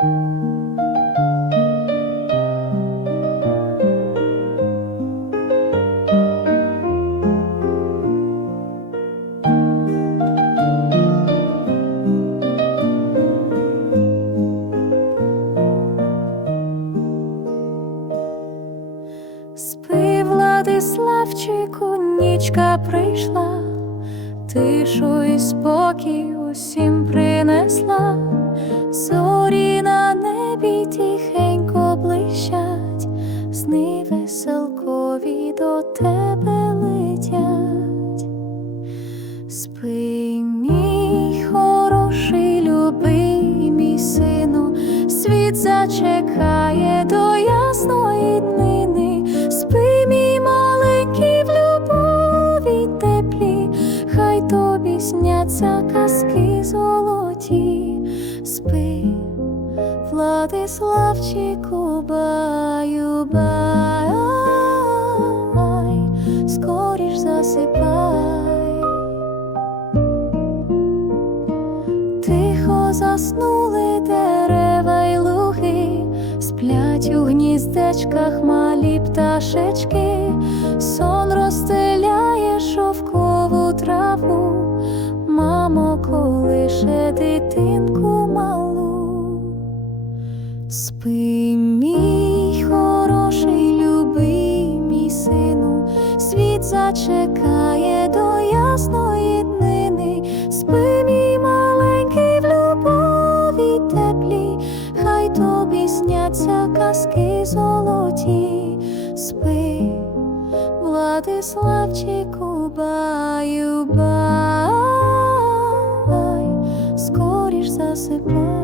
Спи, Владиславчику, нічка прийшла, тишу і спокій усім принесла, до тебе летять. Спи, мій хороший, любий мій сину, світ зачекає до ясної днини. Спи, мій маленький в любові теплі, хай тобі сняться казки золоті. Спи, Владиславчику, баю, заснули дерева й луги, сплять у гніздечках малі пташечки, сон розстеляє шовкову траву, мамо, колише дитинку малу. Спи, мій хороший, любий мій сину, світ зачекає до ясної Владиславчику, баю, бай, скоріш засипай.